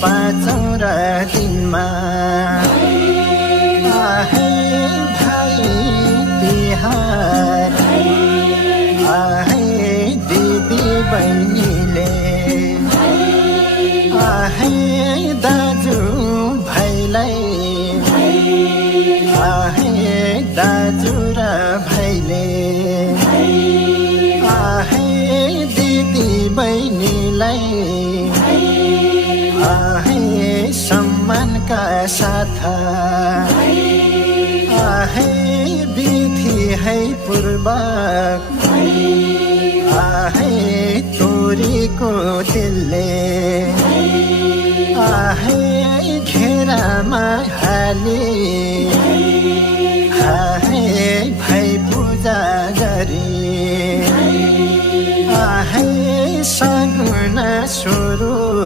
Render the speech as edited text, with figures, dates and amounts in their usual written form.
पाँचौं र दिनमा आहे भाइ तिहार आहे दिदी बहिनीले आहे दाजु भाइलाई आहे दाजु र भाइले आहे दिदी बहिनीलाई आहे सम्मानका साथ आहे विधि है पूर्वक आहे तोरीको दिलले आहे घेरामा हाली आहे भाइ पूजा गरी आहे सगुना सुरु